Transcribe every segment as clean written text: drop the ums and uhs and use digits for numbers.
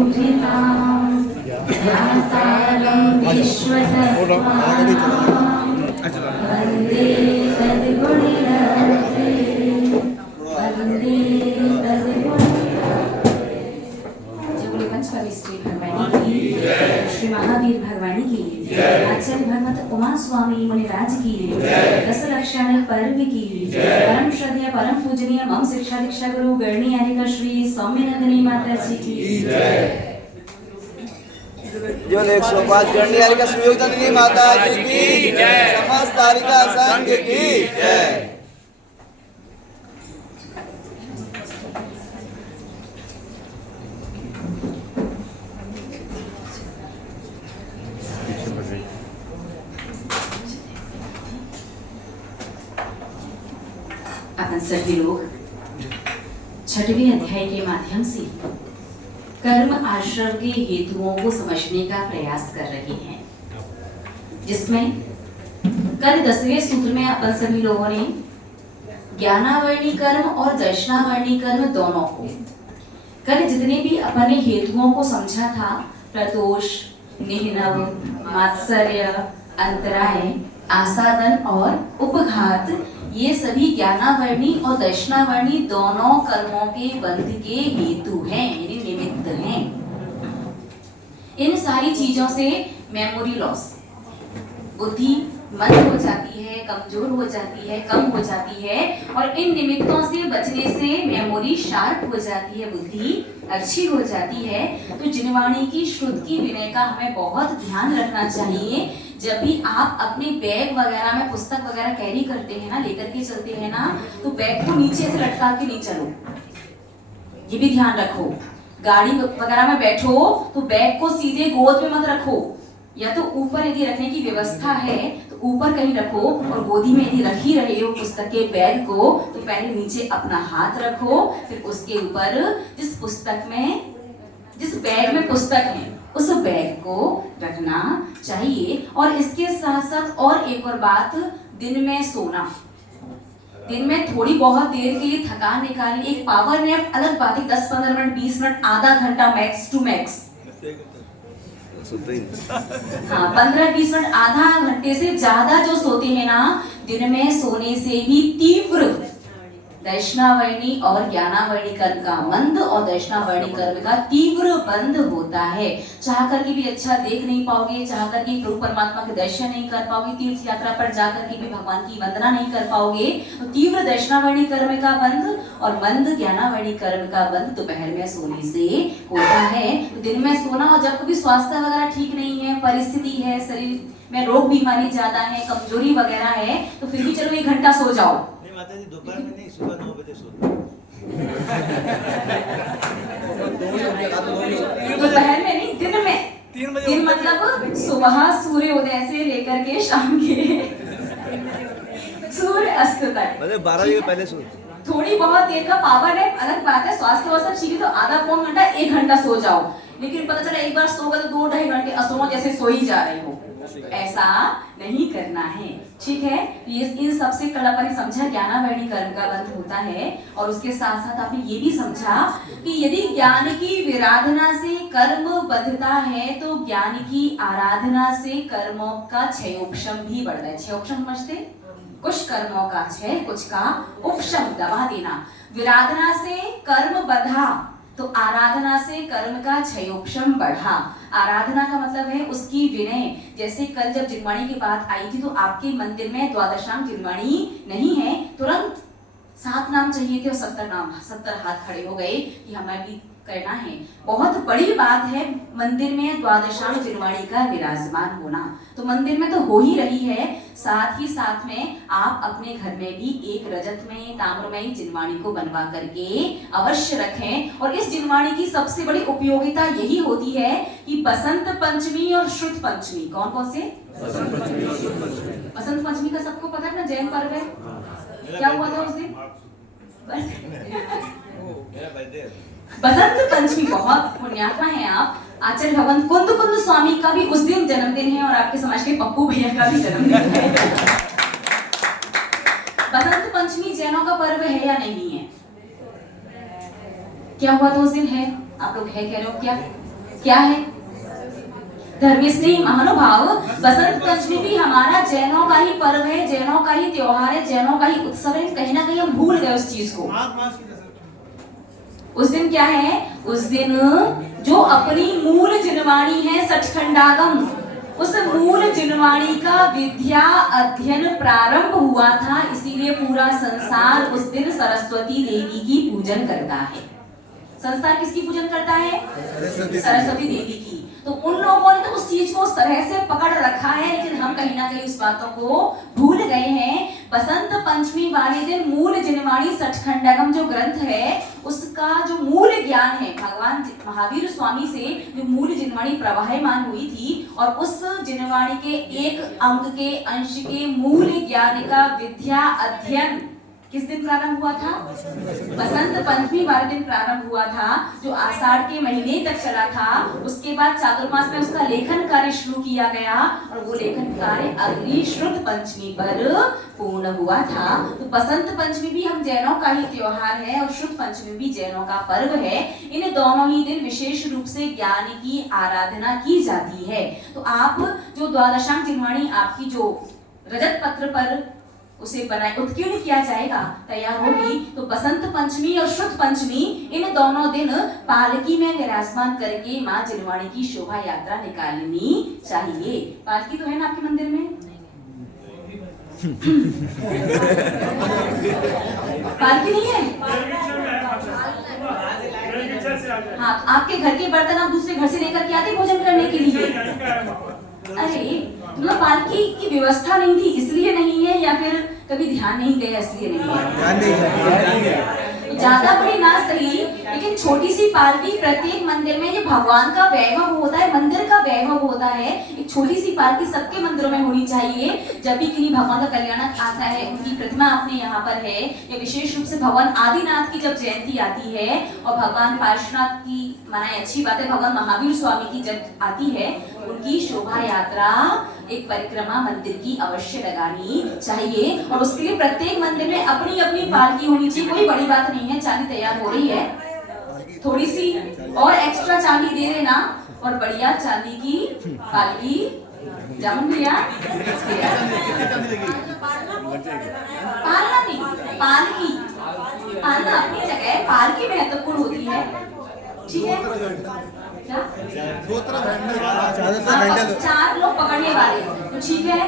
पूजितां ध्यातारं विश्वतत्त्वानां वन्दे तद्गुणिरत्रे वन्दे तद्गुणिरत्रे। जगुली पंचकवि श्री भगवानी की श्री महावीर भगवानी की आचार्य भगवत उमा स्वामी मुनिराज की दस लक्षण पर्व की परम श्रद्धेय परम पूजनीय मम शिक्षा दीक्षा गुरु गणनी यारिका श्री सौम्यनंदिनी माता जी की जो 105 गणनी यारिका श्री योगनंदिनी माता जी की समस्त तारिका संघ की जय। अपन सभी लोग छठवें अध्याय के माध्यम से कर्म आश्रम के हेतुओं को समझने का प्रयास कर रहे हैं, जिसमें कल 10वें सूत्र में अपन सभी लोगों ने ज्ञानावर्णी कर्म और दर्शनावर्णी कर्म दोनों को कल जितने भी अपन ने हेतुओं को समझा था, प्रदोष, निहनव, मात्सर्य, अंतराय, आसादन और उपघात, ये सभी ज्ञानावर्णी और दर्शनावर्णी दोनों कर्मों के बंध के हेतु हैं, यानी निमित्त हैं। इन सारी चीजों से मेमोरी लॉस, बुद्धि मंद हो जाती है, कमजोर हो जाती है, कम हो जाती है, और इन निमित्तों से बचने से मेमोरी शार्प हो जाती है, बुद्धि अच्छी हो जाती है। तो जिनवाणी की, श्रुत की, विनय का हमें बहुत ध्यान रखना चाहिए। जब भी आप अपने बैग वगैरह में पुस्तक वगैरह कैरी करते हैं ना, लेकर के चलते हैं ना, तो बैग को नीचे से लटका के नहीं चलो, ये भी ध्यान रखो। गाड़ी वगैरह में बैठो तो बैग को सीधे गोद में मत रखो, या तो ऊपर यदि रखने की व्यवस्था है तो ऊपर कहीं रखो, और गोदी में यदि रख ही रहे हो पुस्तक के बैग को तो पहले नीचे अपना हाथ रखो, फिर उसके ऊपर जिस बैग में पुस्तक है उस बैग को रखना चाहिए। और इसके साथ साथ और एक और बात, दिन में सोना, दिन में थोड़ी बहुत देर के लिए थकान निकालनी, एक पावर नैप अलग बात है, 10-15 मिनट, 20 मिनट, आधा घंटा मैक्स टू मैक्स, हाँ 15-20 मिनट, आधा घंटे से ज्यादा जो सोते हैं ना, दिन में सोने से भी तीव्र दर्शनावर्णी और ज्ञानावर्णी कर्म का मंद और दर्शनावर्णी कर्म का तीव्र बंध होता है। चाह करके भी अच्छा देख नहीं पाओगे, चाह करके प्रभु परमात्मा के दर्शन नहीं कर पाओगे, तीर्थ यात्रा पर जाकर के भी भगवान की वंदना नहीं कर पाओगे। तो तीव्र दर्शनावर्णी कर्म का बंध और मंद ज्ञानावर्णी कर्म का बंध दोपहर में सोने से होता है। तो दिन में सोना, और जब कभी स्वास्थ्य वगैरह ठीक नहीं है, परिस्थिति है, शरीर में रोग बीमारी ज्यादा है, कमजोरी वगैरह है, तो फिर भी चलो 1 घंटा सो जाओ। दोपहर में नहीं, सुबह 9 बजे सोते। दोपहर में नहीं, दिन में। 3 बजे दिन मतलब सुबह सूर्योदय से लेकर के शाम के सूर्य अस्त तक, मतलब 12 बजे पहले सोते। थोड़ी बहुत देर का पावर नैप अलग बात है, स्वास्थ्य अवस्था ठीक है तो आधा पौन घंटा 1 घंटा सो जाओ, लेकिन पता चला एक बार सो गए तो 2-2.5 घंटे असो जैसे सो ही जा रहे हो, ऐसा नहीं करना है, ठीक है। ये इन सबसे कल अपन ने समझा ज्ञानावर्णी कर्म का बंध होता है, और उसके साथ साथ आपने ये भी समझा कि यदि ज्ञान की विराधना से कर्म बंधता है तो ज्ञान की आराधना से कर्मों का क्षयोपशम भी बढ़ता है। क्षयोपशम समझते, कुछ कर्मों का क्षय, कुछ का उपशम, दबा देना। विराधना से कर्म बंधा तो आराधना से कर्म का क्षयोपशम बढ़ा। आराधना का मतलब है उसकी विनय। जैसे कल जब जिनवाणी की बात आई थी तो आपके मंदिर में द्वादशांग जिनवाणी नहीं है, तुरंत 7 नाम चाहिए थे और 70 हाथ खड़े हो गए कि हमें भी करना है। बहुत बड़ी बात है मंदिर में द्वादशांग जिनवाणी का विराजमान होना, तो मंदिर में तो हो ही रही है, साथ ही साथ में आप अपने घर में भी एक रजत में ताम्रमयी जिनवाणी को बनवा करके अवश्य रखें। और इस जिनवाणी की सबसे बड़ी उपयोगिता यही होती है कि बसंत पंचमी और श्रुत पंचमी, कौन कौन से? बसंत पंचमी का सबको पता है ना, जैन पर्व है। क्या हुआ था उस दिन? बसंत पंचमी, बहुत पुण्यात्मा है आप। आचार्य भगवान कुंद स्वामी का भी उस दिन जन्मदिन है, और आपके समाज के पप्पू भैया का भी जन्मदिन है। बसंत पंचमी जैनों का पर्व है या नहीं है? क्या हुआ था उस दिन? है, आप लोग है कह रहे हो क्या? क्या है? धर्मस्नेही महानुभाव, बसंत पंचमी भी हमारा जैनों का ही पर्व है, जैनों का ही त्योहार है, जैनों का ही उत्सव है। कहीं ना कहीं हम भूल गए उस चीज को। उस दिन क्या है? उस दिन जो अपनी मूल जिनवाणी है सचखंडागम, उस मूल जिनवाणी का विद्या अध्ययन प्रारंभ हुआ था। इसीलिए पूरा संसार उस दिन सरस्वती देवी की पूजन करता है। संसार किसकी पूजन करता है? सरस्वती देवी की। तो उन लोगों ने तो उस चीज को उस तरह से पकड़ रखा है, लेकिन हम कहीं ना कहीं उस बातों को भूल गए हैं। बसंत पंचमी वाले दिन मूल जिनवाणी सचखंडगम जो ग्रंथ है, उसका जो मूल ज्ञान है, भगवान महावीर स्वामी से जो मूल जिनवाणी प्रवाहमान हुई थी, और उस जिनवाणी के एक अंक के अंश के मूल ज्ञान का विद्या अध्ययन किस दिन प्रारंभ हुआ था? बसंत पंचमी वाले दिन प्रारंभ हुआ था, जो आषाढ़ के महीने तक चला था। उसके बाद चातुर्मास में उसका लेखन कार्य शुरू किया गया, और वो लेखन कार्य अगली शुद्ध पंचमी पर पूर्ण हुआ था। तो बसंत पंचमी भी हम जैनों का ही त्योहार है, और शुद्ध पंचमी भी जैनों का पर्व है। इन दोनों ही दिन विशेष रूप से ज्ञान की आराधना की जाती है। तो आप जो द्वादशांक जिनवाणी आपकी जो रजत पत्र पर उसे बनाए उत्कीर्ण किया जाएगा, तैयार होगी, तो बसंत पंचमी और शुद्ध पंचमी इन दोनों दिन पालकी में विराजमान करके माँ जिनवाणी की शोभा यात्रा निकालनी चाहिए। पालकी तो है ना आपके मंदिर में? पालकी नहीं है? हाँ, आपके घर के बर्तन आप दूसरे घर से लेकर के आते भोजन करने के लिए? अरे मतलब पालकी की व्यवस्था नहीं थी इसलिए नहीं है, या फिर कभी ध्यान नहीं गया इसलिए नहीं है? ज्यादा बड़ी ना सही, लेकिन छोटी सी पालकी प्रत्येक मंदिर में, ये भगवान का वैभव होता है, मंदिर का वैभव होता है। एक छोटी सी पालकी सबके मंदिरों में होनी चाहिए। जब भी किन्हीं भगवान का कल्याण आता है, उनकी प्रतिमा अपने यहाँ पर है, या विशेष रूप से भगवान आदिनाथ की जब जयंती आती है, और भगवान पार्श्वनाथ की माने अच्छी बात है, भगवान महावीर स्वामी की जब आती है, उनकी शोभा यात्रा एक परिक्रमा मंदिर की अवश्य लगानी चाहिए। और उसके लिए प्रत्येक मंदिर में अपनी अपनी पालकी होनी चाहिए। कोई बड़ी बात नहीं है, चांदी तैयार हो रही है, थोड़ी सी और एक्स्ट्रा चांदी दे देना, और बढ़िया चांदी की पालकी जामुन भैया पालना नहीं, पालकी पालना अपनी जगह, पालकी महत्वपूर्ण होती है। ठीक है, चार लोग पकड़ने वाले, तो ठीक है,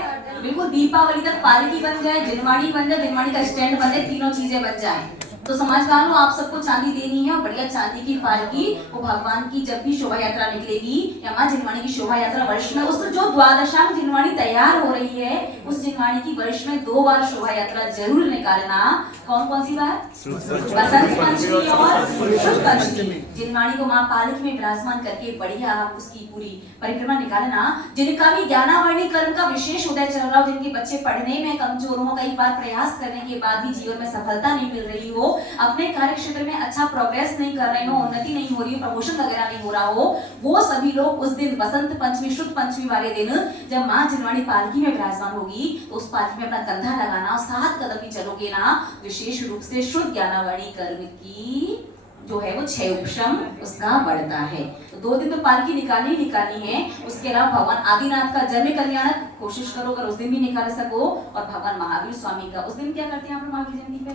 बिल्कुल दीपावली तक पालकी बन जाए, जिनवाणी बन जाए, जिनवाणी का स्टैंड बन जाए, तीनों चीजें बन जाए। तो समाज वालों, आप सबको चांदी देनी है, और बढ़िया चांदी की पालकी, वो भगवान की जब भी शोभा यात्रा निकलेगी, या माँ जिनवाणी की शोभा यात्रा वर्ष में, उस जो द्वादशांक जिनवाणी तैयार हो रही है, उस जिनवाणी की वर्ष में 2 बार शोभा यात्रा जरूर निकालना। कौन कौन सी बार? बसंत पंचमी और शुद्ध पंचमी। जिनवाणी को माँ पालकी में विराजमान करके बढ़िया आप उसकी पूरी परिक्रमा निकालना। जिनका भी ज्ञानावर्णी कर्म का विशेष उदय चल रहा हो, जिनके बच्चे पढ़ने में कमजोर हो, कई बार प्रयास करने के बाद भी जीवन में सफलता नहीं मिल रही हो, अपने कार्य क्षेत्र में अच्छा प्रोग्रेस नहीं कर रहे हो, उन्नति नहीं हो रही हो, प्रमोशन वगैरह नहीं हो रहा हो, वो सभी लोग उस दिन बसंत पंचमी शुद्ध पंचमी वाले दिन जब माँ जिनवाणी पालकी में विराजमान होगी, तो उस पालकी में अपना कंधा लगाना, और 7 कदम ही चलोगे ना, विशेष रूप से शुद्ध ज्ञानावर्णी कर्म की जो है वो 6 उपशम उसका बढ़ता है। तो 2 दिन तो पालकी निकालनी है। उसके अलावा भगवान आदिनाथ का जन्म कल्याण कोशिश करो, अगर उस दिन भी निकाल सको, और भगवान महावीर स्वामी का उस दिन क्या करते हैं आप महावीर जयंती पे?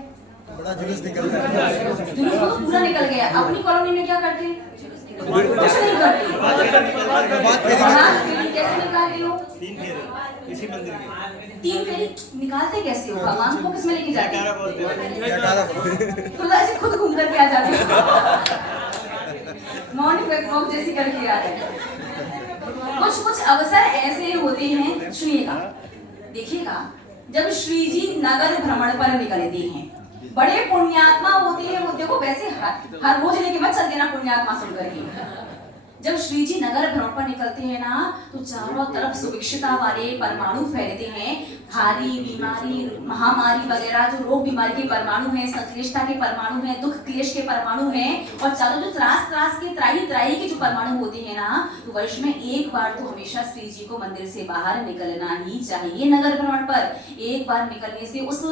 बड़ा जुलूस निकलता है। जुलूस तो पूरा निकल गया। अपनी कॉलोनी में क्या करते हैं? कुछ नहीं करते। कैसे निकाल रही हो? 3 फेरे इसी मंदिर के। 3 फेरे निकालते कैसे हो? भगवान को किसमें लेके जाते हैं? तो ऐसे खुद घूम करके आ जाते हो, मॉर्निंग वॉक जैसी करके आ रहे हैं। कुछ अवसर ऐसे होते हैं, सुनिएगा, देखिएगा, जब श्री जी नगर भ्रमण पर निकलते हैं, बड़े पुण्यात्मा होते हैं वो। देखो वैसे हर रोज लेके मत चल देना पुण्यात्मा सुन करके। जब श्री जी नगर भ्रमण पर निकलते हैं ना, तो चारों तरफ सुभिक्षता वाले परमाणु फैलते हैं। भारी बीमारी, महामारी वगैरह जो रोग बीमारी के परमाणु हैं, संक्लिष्टता के परमाणु हैं, दुख क्लेश के परमाणु हैं, और चारों जो त्रास के त्राही के जो परमाणु होते हैं ना, तो वर्ष में 1 बार तो हमेशा श्री जी को मंदिर से बाहर निकलना ही चाहिए। नगर भ्रमण पर 1 बार निकलने से उस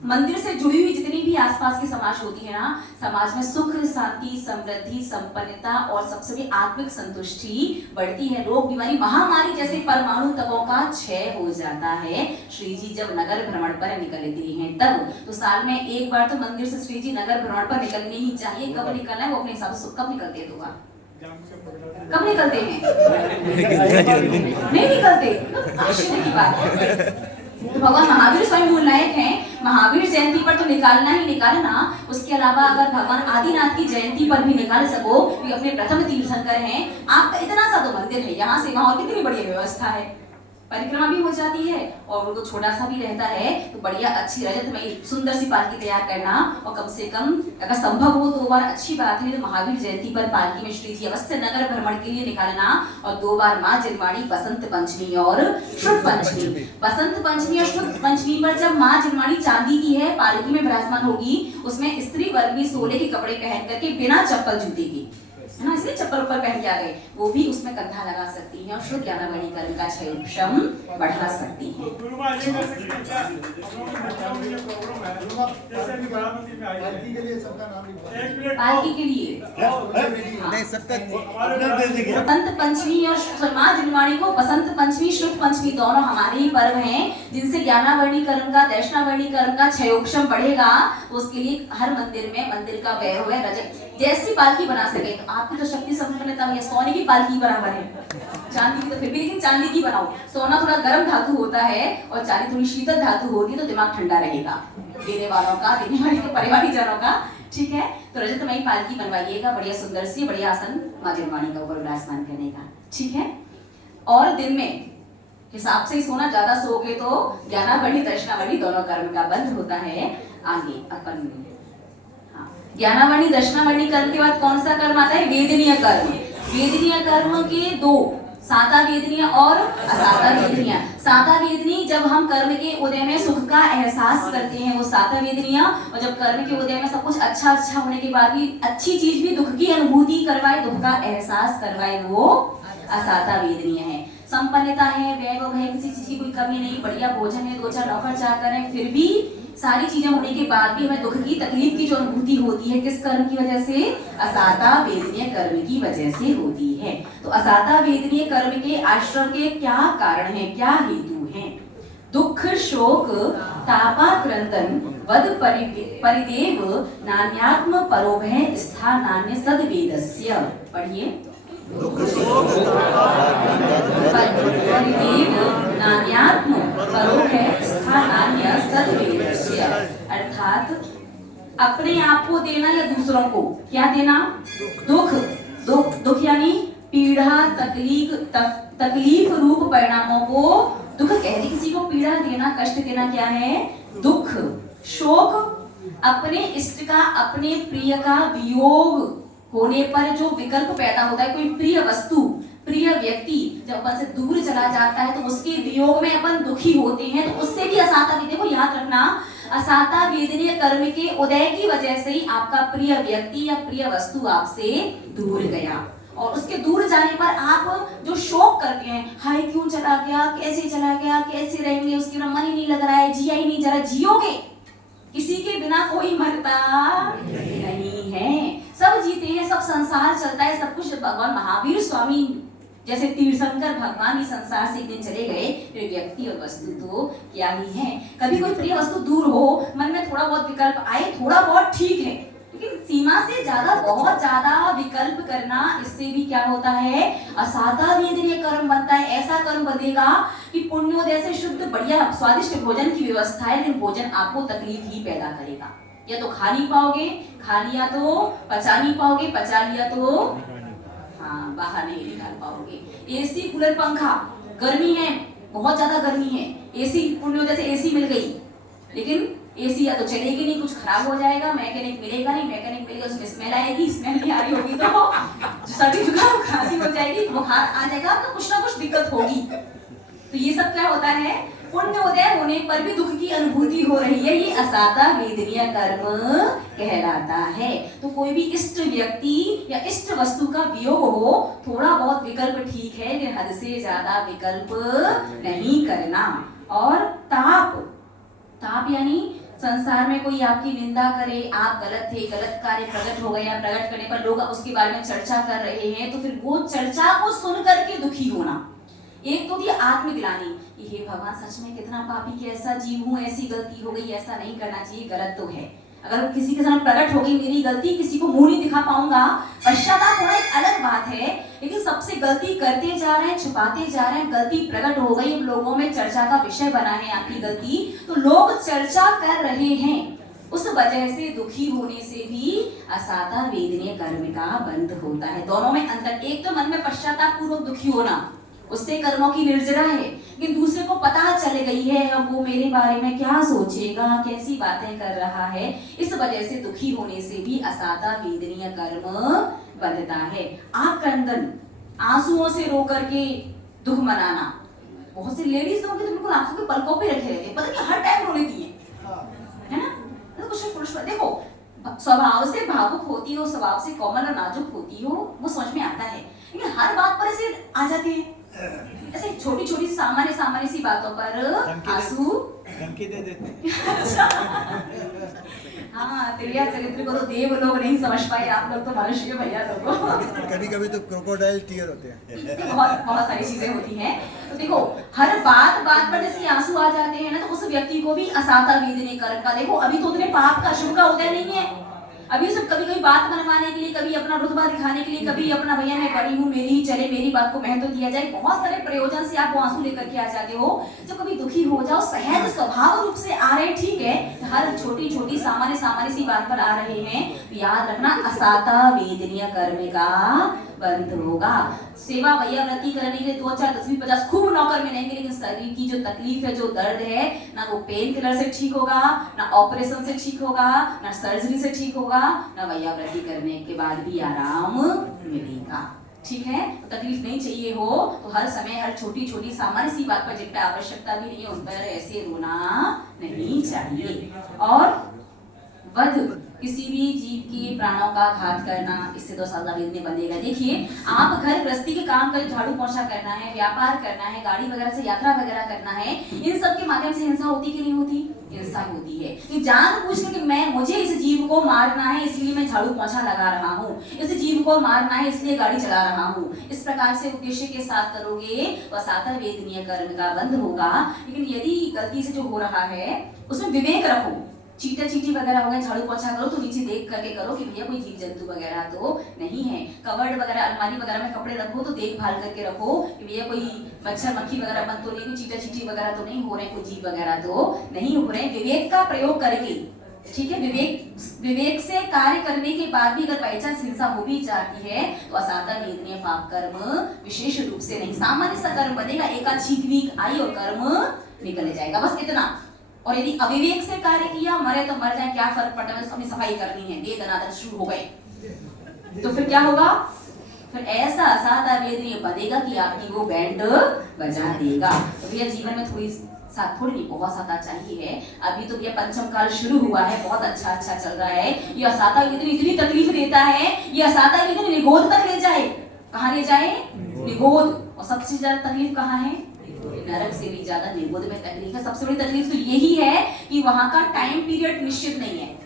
मंदिर से जुड़ी हुई जितनी भी आसपास की समाज होती है ना, समाज में सुख शांति समृद्धि संपन्नता और सबसे भी आत्मिक संतुष्टि बढ़ती है। रोग बीमारी महामारी जैसे परमाणु तत्वों का क्षय हो जाता है। श्री जी जब नगर भ्रमण पर निकलते हैं तब, तो साल में एक बार तो मंदिर से श्री जी नगर भ्रमण पर निकलने ही चाहिए। कब निकलना है वो अपने हिसाब से, कब निकलते हैं? 2 बार कब निकलते हैं? नहीं निकलते, आश्चर्य की बात है। तो भगवान महावीर स्वयं मूल नायक हैं, महावीर जयंती पर तो निकालना ही निकालना। उसके अलावा अगर भगवान आदिनाथ की जयंती पर भी निकाल सको, वे अपने प्रथम तीर्थंकर हैं। आपका इतना सा तो मंदिर है, यहाँ से वहाँ और कितनी बढ़िया व्यवस्था है, परिक्रमा भी हो जाती है और उनको छोटा सा भी रहता है। तो बढ़िया अच्छी रजत में सुंदर सी पालकी तैयार करना, और कम से कम अगर संभव हो 2 बार अच्छी बात है। तो महावीर जयंती पर पालकी में श्री जी अवश्य नगर भ्रमण के लिए निकालना, और 2 बार माँ जिनवाणी बसंत पंचमी और शुभ पंचमी। बसंत पंचमी और शुभ पंचमी पर जब माँ जिनवाणी चांदी की है पालकी में विराजमान होगी, उसमें स्त्री वर्ग भी सोने के कपड़े पहन करके बिना चप्पल जूते की, है ना, इसलिए चप्पल ऊपर पहन के आ गए, वो भी उसमें कंधा लगा सकती हैं और शुद्ध ज्ञानावणी कर्म का क्षम बढ़ा सकती हैं। पालकी के लिए बसंत पंचमी और माँ जिनवाणी को बसंत पंचमी शुभ पंचमी दोनों हमारे ही पर्व हैं, जिनसे ज्ञानावरणी कर्म का दर्शनावरणी कर्म का क्षयोक्षम बढ़ेगा। उसके लिए हर मंदिर में मंदिर का वैभव है, रजत जैसी पालकी बना सके। तो आपकी तो शक्ति संपन्नता है, सोने की पालकी बराबर है, चांदी की तो फिर भी, लेकिन चांदी की बनाओ। सोना थोड़ा गर्म धातु होता है और चांदी थोड़ी शीतल धातु होती है, तो दिमाग ठंडा रहेगा देने वालों का, देने वाले के परिवारी जनों का। ठीक है, तो रजतमयी पालकी बनवाइएगा, बढ़िया सुंदर सी, बढ़िया आसन माँ जिनवाणी का ऊपर विराजमान करने का। ठीक है, और दिन में हिसाब से ही सोना, ज्यादा सोओगे तो ज्ञानावरणी दर्शनावरणी दोनों कर्म का बंध होता है। आगे अपन ज्ञानावरणी दर्शनावरणी कर्म के बाद कौन सा कर्म आता है? वेदनीय कर्म। वेदनीय कर्म के 2, साता वेदनीय और असाता वेदनीय। साता वेदनीय जब हम कर्म के उदय में सुख का एहसास करते हैं वो साता वेदनीय, और जब कर्म के उदय में सब कुछ अच्छा अच्छा होने के बाद भी अच्छी चीज भी दुख की अनुभूति करवाए, दुख का एहसास करवाए, वो असाता वेदनीय है। संपन्नता है, वैभव है, किसी चीज की कोई कमी नहीं, बढ़िया भोजन है, 2-4 नौकर चाकर है, फिर भी सारी चीजें होने के बाद भी हमें दुख की तकलीफ की जो अनुभूति होती है, किस कर्म की वजह से? असाता वेदनीय कर्म की वजह से होती है। तो असाता वेदनीय कर्म के आश्रम के क्या कारण है, क्या हेतु है? दुख शोक तापाक्रंदन वद परिदेव नान्यात्म परोभय स्थानान्य सद्वेदस्य। पढ़िए, परिदेव नान्यात्म परोभय स्थानान्य सद्वेदस्य। अर्थात अपने आप को देना या दूसरों को क्या देना? दुख। दुख दुख यानी पीड़ा, तकलीफ रूप परिणामों को दुख कहते। किसी को पीड़ा देना, कष्ट देना क्या है? दुख। शोक अपने इष्ट का, अपने प्रिय का वियोग होने पर जो विकल्प पैदा होता है, कोई प्रिय वस्तु, प्रिय व्यक्ति जब अपन से दूर चला जाता है तो उसके वियोग में अपन दुखी होते हैं, तो उससे भी असाता वेदनीय को याद रखना। असाता वेदनीय कर्म के उदय की वजह से ही आपका प्रिय व्यक्ति या प्रिय वस्तु आपसे दूर गया, और उसके दूर जाने पर आप जो शोक करते हैं, हाय क्यों चला गया, कैसे चला गया, कैसे रहेंगे, उसके बिना मन ही नहीं लग रहा है, जिया ही नहीं, जरा जियोगे। किसी के बिना कोई मरता नहीं है, सब जीते हैं, सब संसार चलता है, सब कुछ। भगवान महावीर स्वामी जैसे तीर्थंकर भगवान इस संसार से एक दिन चले गए, फिर व्यक्ति और वस्तु तो क्या ही है। कभी कोई प्रिय वस्तु दूर हो, मन में थोड़ा बहुत विकल्प आए, थोड़ा बहुत ठीक है, लेकिन सीमा से ज्यादा, बहुत ज्यादा विकल्प करना, इससे भी क्या होता है? असाता वेदनीय कर्म बनता है। ऐसा कर्म बनेगा कि पुण्योदय से शुद्ध बढ़िया स्वादिष्ट भोजन की व्यवस्था है, लेकिन भोजन आपको तकलीफ ही पैदा करेगा। या तो खा नहीं पाओगे, खा लिया तो पचा नहीं पाओगे, पचा लिया तो बाहर नहीं निकाल पाओगे। एसी, कूलर, पंखा, गर्मी है, बहुत ज्यादा गर्मी है, एसी, पुण्योदय से एसी मिल गई, लेकिन एसी या तो चलेगी नहीं, कुछ खराब हो जाएगा, मैकेनिक मिलेगा नहीं, मैकेनिक मिलेगा उसमें स्मेल आएगी, स्मेल नहीं आ रही होगी तो सर्दी जुकाम खांसी हो जाएगी, बुखार आ जाएगा, तो कुछ ना कुछ दिक्कत होगी। तो ये सब क्या होता है? पुण्योदय होने पर भी दुख की अनुभूति हो रही है, ये असाता वेदनीय कर्म कहलाता है। तो कोई भी इष्ट व्यक्ति या इष्ट वस्तु का वियोग हो, थोड़ा बहुत विकल्प ठीक है, लेकिन हद से ज्यादा विकल्प नहीं करना। और ताप, ताप यानी संसार में कोई आपकी निंदा करे, आप गलत थे, गलत कार्य प्रकट हो गए या प्रकट करने पर लोग उसके बारे में चर्चा कर रहे हैं, तो फिर वो चर्चा को सुन करके दुखी होना। एक तो थी आत्मग्लानि, हे भगवान सच में कितना पापी, कैसा जीव हूँ, ऐसी गलती हो गई, ऐसा नहीं करना चाहिए, गलत तो है। अगर किसी के सामने प्रकट हो गई मेरी गलती, किसी को मुंह नहीं दिखा पाऊंगा, पश्चाताप होना एक अलग बात है, लेकिन सबसे गलती करते जा रहे हैं, छुपाते जा रहे हैं, गलती प्रकट हो गई, लोगों में चर्चा का विषय बना है आपकी गलती, तो लोग चर्चा कर रहे हैं, उस वजह से दुखी होने से भी असाता वेदनीय कर्म का बंध होता है। दोनों में अंतर, एक तो मन में पश्चाताप पूर्वक दुखी होना, उससे कर्मों की निर्जरा है, लेकिन दूसरे को पता चल गई है अब वो मेरे बारे में क्या सोचेगा, कैसी बातें कर रहा है, इस वजह से दुखी होने से भी असाता वेदनीय कर्म बनता है। आंख क्रंदन, आंसुओं से रो करके दुख मनाना, बहुत सी लेडीज लोग तो बिल्कुल आंसू के पलकों पे रखे रहते हैं, पता नहीं हर टाइम रो लेती है ना। तो कुछ पुरुष देखो स्वभाव से भावुक होती हो, स्वभाव से कोमल और नाजुक होती हो, वो समझ में आता है, लेकिन हर बात पर ऐसे आ जाते हैं, ऐसे छोटी छोटी सामान्य सी बातों पर आंसू धमकी दे देते। हाँ, तेरिया चरित्र को तो देव लोग नहीं समझ पाए, आप लोग तो मनुष्य के भैया लोग। कभी कभी तो क्रोकोडाइल टीयर होते हैं। बहुत सारी चीजें होती हैं। तो देखो हर बात पर जैसे आंसू आ जाते हैं ना, तो उस व्यक्ति को भी असाता वेदनीय कर्म का, देखो अभी तो उतने पाप का शुभ का उदय नहीं है, अभी सब कभी कभी बात मनवाने के लिए, कभी अपना रुतबा दिखाने के लिए, कभी अपना भैया मैं बड़ी हूँ, मेरी ही चले, मेरी बात को महत्व दिया जाए, बहुत सारे प्रयोजन से आप वो आंसू लेकर के आ जाते हो। जब कभी दुखी हो जाओ, सहज स्वभाव रूप से आ रहे, ठीक है, हर छोटी छोटी सामान्य सी बात पर आ रहे हैं, याद रखना असाता वेदनीय कर्म का बंध होगा। सेवा भैया व्रती करने के लिए 2 4 10 20 50 खूब नौकर मिलेंगे, लेकिन शरीर की जो तकलीफ है, जो दर्द है, ना वो पेन किलर से ठीक होगा, ना ऑपरेशन से ठीक होगा, ना सर्जरी से ठीक होगा, ना भैया व्रती करने के बाद भी आराम मिलेगा। ठीक है, तो तकलीफ नहीं चाहिए हो तो हर समय हर छोटी छोटी सामान्य सी बात पर जिन पर आवश्यकता भी नहीं है उन पर ऐसे रोना नहीं चाहिए। और वध, किसी भी जीव के प्राणों का घात करना, इससे तो सजा वेदनीय बंधेगा। देखिए आप घर गृहस्थी के काम कर, झाड़ू पोछा करना है, व्यापार करना है, गाड़ी वगैरह से यात्रा वगैरह करना है, इन सब के माध्यम से हिंसा होती कि नहीं होती? हिंसा होती है। तो जानबूझ के कि मुझे इस जीव को मारना है इसलिए मैं झाड़ू पोछा लगा रहा हूँ, इस जीव को मारना है इसलिए गाड़ी चला रहा हूँ, इस प्रकार से उद्देश्य के साथ करोगे तो असाता वेदनीय कर्म का बंध होगा। लेकिन यदि गलती से जो हो रहा है उसमें विवेक रखो, चीटा चीटी वगैरह हो गए, झाड़ू पोछा करो तो नीचे देख करके करो कि भैया कोई जीव जंतु वगैरह तो नहीं है, कबर्ड वगैरह अलमारी वगैरह में कपड़े रखो तो देखभाल करके रखो कि भैया कोई मच्छर मक्खी वगैरह बंद तो नहीं, कोई चीटा चीटी वगैरह तो नहीं हो रहे, कोई जीव वगैरह तो नहीं हो रहे। विवेक का प्रयोग करके, ठीक है, विवेक से कार्य करने के बाद भी अगर बाई चांस हिंसा हो भी जाती है तो असाता वेदनीय पाप कर्म विशेष रूप से नहीं, सामान्य सा कर्म बनेगा, एका छींक वीक आई और कर्म निकल जाएगा, बस इतना। और यदि अविवेक से कार्य किया, मरे तो मर जाए, क्या फर्क पड़ता है, अपनी सफाई करनी है, दे दनादन शुरू हो गए, तो फिर क्या होगा? फिर ऐसा असाता वेदनीय बनेगा कि आपकी वो बैंड बजा देगा। तो भैया जीवन में थोड़ी नहीं बहुत साता चाहिए है। अभी तो भैया पंचम काल शुरू हुआ है, बहुत अच्छा चल रहा है। ये असाता वेदनी इतनी तकलीफ देता है, ये असाता वेदनी निगोद तक ले जाए। कहाँ ले जाए? निगोद। और सबसे ज्यादा तकलीफ कहाँ है? नरक से भी ज्यादा निगोद में तकलीफ है। सबसे बड़ी तकलीफ तो यही है कि वहां का टाइम पीरियड निश्चित नहीं है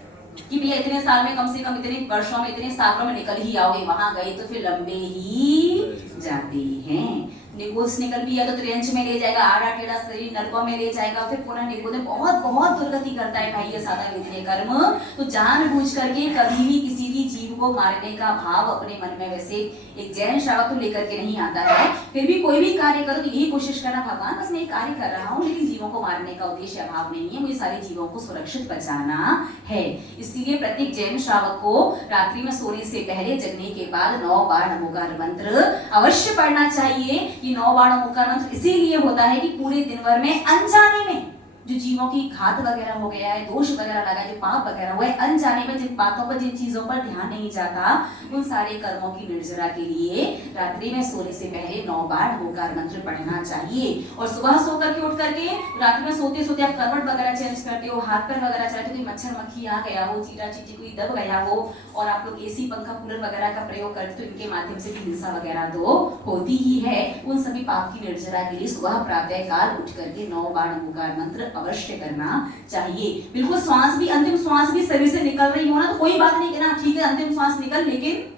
कि भैया इतने साल में, कम से कम इतने वर्षों में, इतने सालों में निकल ही आओगे। वहां गए तो फिर लंबे ही जाते हैं। निगोद निकल भी या तो ट्रेंच में ले जाएगा, आड़ा टेढ़ा शरीर नरकों में ले जाएगा, फिर पूरा निगोद में बहुत दुर्गति करता है भाई ये सादा वेदनीय कर्म। तो जानबूझ करके कभी भी किसी भी जीव को मारने का भाव अपने मन में, वैसे एक जैन श्रावक तो लेकर के नहीं आता है, फिर भी कोई भी कार्य करो तो यही कोशिश करना, भगवान बस मैं कार्य कर रहा हूँ लेकिन जीवों को मारने का उद्देश्य अभाव नहीं है, मुझे सारे जीवों को सुरक्षित बचाना है। इसीलिए प्रत्येक जैन श्रावक को रात्रि में सोने से पहले, जगने के बाद 9 बार नमोकार मंत्र अवश्य पढ़ना चाहिए। ये 9 बार नमोकार मंत्र इसीलिए होता है कि पूरे दिन भर में अनजाने में जो जीवों की घात वगैरह हो गया है, दोष वगैरह लगा है, जो पाप वगैरह हुआ है, अनजाने में जिन बातों पर, जिन चीजों पर ध्यान नहीं जाता, उन सारे कर्मों की निर्जरा के लिए रात्रि में सोने से पहले 9 बार नमोकार मंत्र पढ़ना चाहिए। और सुबह सो करके उठ करके रात्रि में सोते सोते आप करवट वगैरह चेंज करते हो, हाथ पैर वगैरह चलाते हो, कोई मच्छर मक्खी आ गया हो, चीटा चीटी कोई दब गया हो, और आप लोग एसी पंखा कूलर वगैरह का प्रयोग करते हो, इनके माध्यम से भी हिंसा वगैरह तो होती ही है। उन सभी पाप की निर्जरा के लिए सुबह प्रातः काल उठ करके 9 बार नमोकार मंत्र अवश्य करना चाहिए। बिल्कुल श्वास भी, अंतिम श्वास भी शरीर से निकल रही हो ना तो कोई बात नहीं कहना ठीक है अंतिम श्वास निकल, लेकिन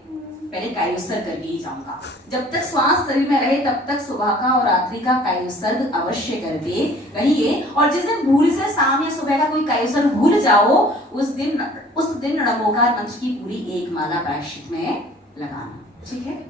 पहले कायोत्सर्ग करके ही जाऊंगा। जब तक श्वास शरीर में रहे तब तक सुबह का और रात्रि का कायोत्सर्ग अवश्य करते रहिए। और जिस दिन भूल से शाम या सुबह का कोई कायोत्सर्ग भूल जाओ उस दिन नमोकार मंत्र की पूरी एक माला प्रायश्चित में लगाना, ठीक है।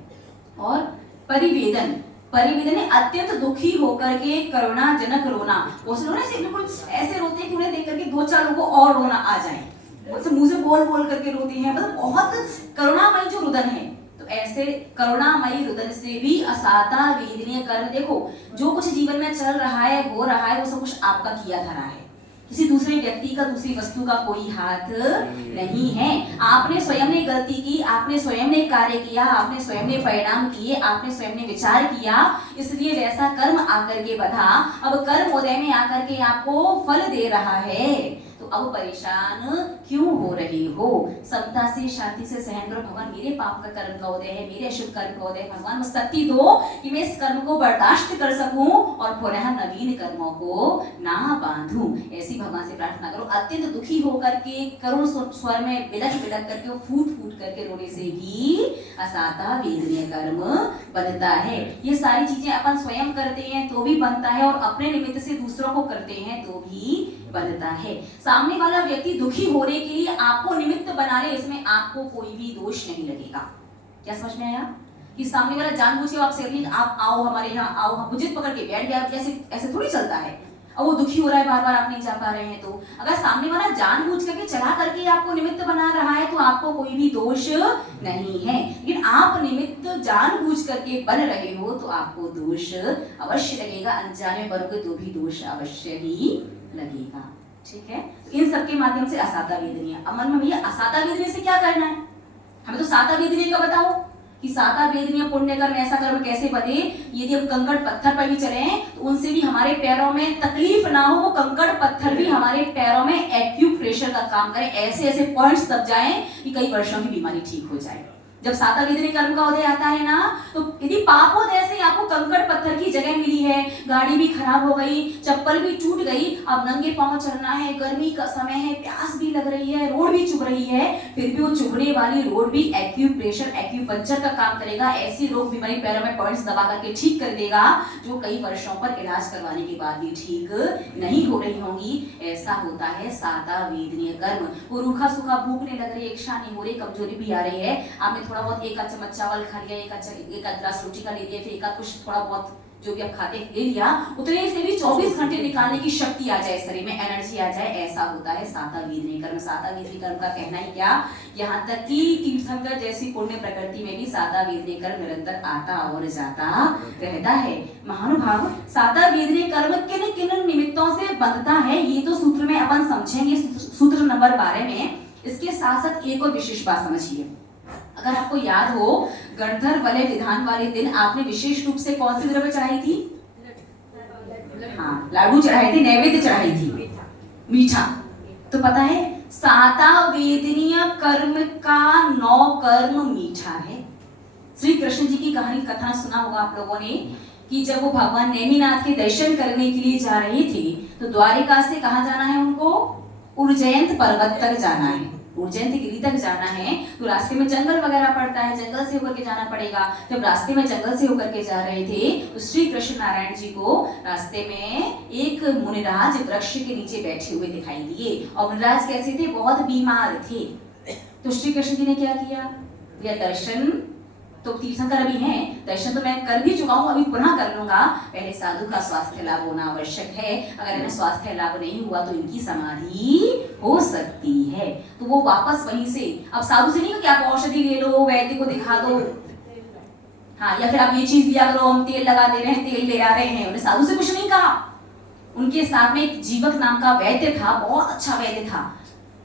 और परिवेदन में अत्यंत दुखी होकर के करुणाजनक रोना, वो रोने से बिल्कुल ऐसे रोते हैं कि उन्हें देख करके 2-4 लोगों को और रोना आ जाए, मुंह से बोल करके रोते हैं, मतलब बहुत करुणामयी जो रुदन है। तो ऐसे करुणामयी रुदन से भी असाता वेदनीय कर्म, देखो जो कुछ जीवन में चल रहा है हो रहा है वो सब कुछ आपका किया धरा है, किसी दूसरे व्यक्ति का दूसरी वस्तु का कोई हाथ नहीं है। आपने स्वयं ने गलती की, आपने स्वयं ने कार्य किया, आपने स्वयं ने परिणाम किए, आपने स्वयं ने विचार किया, इसलिए वैसा कर्म आकर के बधा। अब कर्म उदय में आकर के आपको फल दे रहा है, तो अब परेशान क्यों हो रही हो? समता से शांति से सहन करो। भगवान मेरे पाप का कर्म का उदय है, मेरे अशुभ कर्म का उदय है, भगवान मुझे शक्ति दो कि मैं इस कर्म को बर्दाश्त कर सकूं और पुनः नवीन कर्मों को ना बांधूं। ऐसी भगवान से प्रार्थना करो। अत्यंत दुखी होकर के करुण स्वर में बिलख करके वो फूट करके रोने से भी असाता वेदनीय कर्म बनता है। ये सारी चीजें अपन स्वयं करते हैं तो भी बनता है, और अपने निमित्त से दूसरों को करते हैं तो भी बनता है। सामने वाला व्यक्ति दुखी होने के लिए आपको निमित्त बना ले, इसमें आपको कोई भी दोष नहीं लगेगा। क्या समझ में आया? कि सामने वाला जानबूझ के आपसे आप आओ हमारे यहाँ आओ, हम मुझे पकड़ के बैठ गया, ऐसे थोड़ी चलता है। अब वो दुखी हो रहा है, बार आप नहीं जा पा रहे हैं, तो अगर सामने वाला जानबूझ करके चला करके आपको निमित्त बना रहा है तो आपको कोई भी दोष नहीं है। लेकिन आप निमित्त जानबूझ करके बन रहे हो तो आपको दोष अवश्य लगेगा, अनजाने में बनोगे तो भी दोष अवश्य ही लगेगा, ठीक है। तो इन सब के माध्यम से असाता वेदनीय। अब मन में भैया असाता वेदनीय से क्या करना है? हमें तो साता वेदनीय का बताओ कि साता वेदनीय पुण्य कर्म ऐसा कर्म कैसे बने। यदि हम कंकड़ पत्थर पर भी चले तो उनसे भी हमारे पैरों में तकलीफ ना हो, वो कंकड़ पत्थर भी हमारे पैरों में एक्यूप्रेशर का काम करे, ऐसे पॉइंट्स दब जाएं कि कई वर्षों की बीमारी ठीक हो जाए। जब साता वेदनीय कर्म का उदय आता है ना, तो यदि पापोदय से आपको कंकड़ पत्थर की जगह मिली है, गाड़ी भी खराब हो गई, चप्पल भी टूट गई, अब नंगे पांव चलना है, गर्मी का समय है, प्यास भी लग रही है, रोड भी चुभ रही है, फिर भी वो चुभने वाली रोड भी एक्यूप्रेशर एक्यूपंक्चर का काम करेगा। ऐसी रोग बीमारी पैरों में पॉइंट्स दबा करके ठीक कर देगा, जो कई वर्षों पर इलाज करवाने के बाद भी ठीक नहीं हो रही होंगी। ऐसा होता है साता वेदनीय कर्म। वो रूखा सूखा भूखने लग रही है, इच्छा नहीं हो रही, कमजोरी भी आ रही है, आपने थोड़ा बहुत एक आध चम्मच चावल खा लिया, एक आध गिलास रोटी का ले लिया, फिर एक आध कुछ थोड़ा बहुत जो भी आप खाते ले लिया, उतने से भी 24 घंटे निकालने की शक्ति आ जाए, शरीर में एनर्जी आ जाए, ऐसा होता है साता वेदनीय कर्म। साता वेदनीय कर्म का कहना ही क्या, यहाँ तक कि तीर्थंकर जैसी पुण्य प्रकृति में भी साता वेदनीय कर्म निरंतर आता और जाता रहता है। महानुभाव, साता वेदनीय कर्म किन किन निमित्तों से बनता है ये तो सूत्र में अपन समझेंगे, सूत्र नंबर 12 में। इसके साथ साथ एक और विशेष बात समझिए। अगर आपको याद हो, गणधर वलय विधान वाले दिन आपने विशेष रूप से कौन सी द्रव्य चढ़ाई थी? हाँ, लाडू चढ़ाए थे, नैवेद्य चढ़ाई थी, मीठा। तो पता है साता वेदनीय कर्म का 9 कर्म मीठा है। श्री कृष्ण जी की कहानी कथा सुना होगा आप लोगों ने कि जब वो भगवान नेमिनाथ के दर्शन करने के लिए जा रहे थे तो द्वारिका से कहाँ जाना है उनको? उज्जैन पर्वत तक जाना है, उज्जैन गिरी तक जाना है। तो रास्ते में जंगल वगैरह पड़ता है, जंगल से होकर के जाना पड़ेगा। जब रास्ते में जंगल से होकर के जा रहे थे तो श्री कृष्ण नारायण जी को रास्ते में एक मुनिराज वृक्ष के नीचे बैठे हुए दिखाई दिए। और मुनिराज कैसे थे? बहुत बीमार थे। तो श्री कृष्ण जी ने क्या किया? भैया दर्शन तो तीर्थंकर अभी हैं, दर्शन तो मैं कर भी चुका हूँ, अभी पुनः कर लूंगा, पहले साधु का स्वास्थ्य लाभ होना आवश्यक है। अगर इन्हें स्वास्थ्य लाभ नहीं हुआ तो इनकी समाधि हो सकती है। तो वो वापस वहीं से, अब साधु से नहीं कि आप औषधि ले लो, वैद्य को दिखा दो, हाँ, या फिर आप ये चीज दिया करो, हम तेल लगा दे रहे हैं, तेल ले आ रहे हैं, उन्हें साधु से कुछ नहीं कहा। उनके साथ में एक जीवक नाम का वैद्य था, बहुत अच्छा वैद्य था,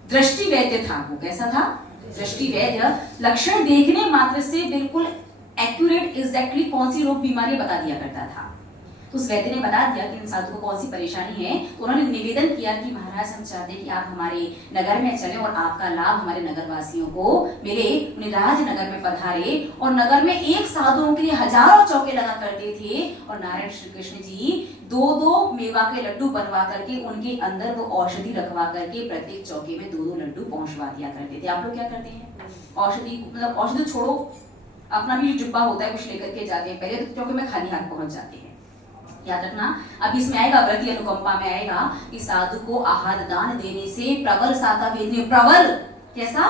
दृष्टि वैद्य था। वो कैसा था? दृष्टि वैद्य। लक्षण देखने मात्र से बिल्कुल एक्यूरेट एग्जैक्टली कौन सी रोग बीमारी बता दिया करता था। तो उस वैद्य ने बता दिया कि इन साधु को कौन सी परेशानी है। तो उन्होंने निवेदन किया कि महाराज हम चाहते हैं कि आप हमारे नगर में चलें और आपका लाभ हमारे नगर वासियों को मिले। उन्हें राजनगर में पधारे और नगर में एक साधुओं के लिए हजारों चौके लगा करते थे और नारायण श्री कृष्ण जी 2-2 मेवा के लड्डू बनवा करके उनके अंदर वो औषधि रखवा करके प्रत्येक चौके में 2-2 लड्डू पहुंचवा दिया करते थे। आप लोग क्या करते हैं? औषधि मतलब औषधि छोड़ो, अपना भी डिब्बा होता है कुछ लेकर के जाते हैं, पहले तो चौके में खाली हाथ पहुंच जाते हैं। याद रखना, अब इसमें आएगा व्रती अनुकंपा में आएगा कि साधु को आहार दान देने से प्रबल साता वेदी, प्रबल कैसा